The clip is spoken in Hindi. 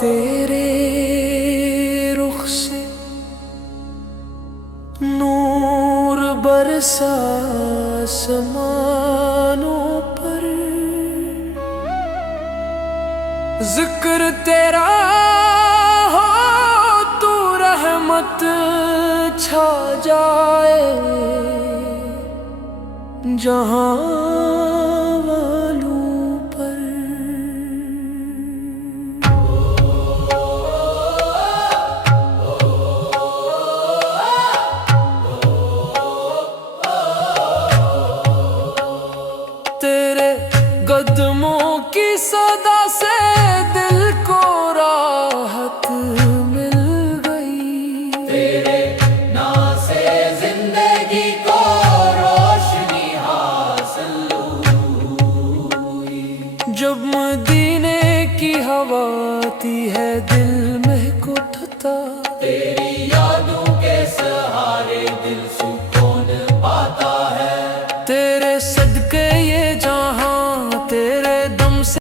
तेरे रुख से नूर बरसा आसमानों पर, जिक्र तेरा हो तू रहमत छा जाए जहां वालों पर। तेरे कदमों की सदा से दिल को राहत मिल गई, तेरे नाम से जिंदगी को रोशनी हासिल हुई। जब मदीने की हवा आती है दिल महक उठता, तेरी यादों के सहारे दिल सुकून पाता है। तेरे सदके ये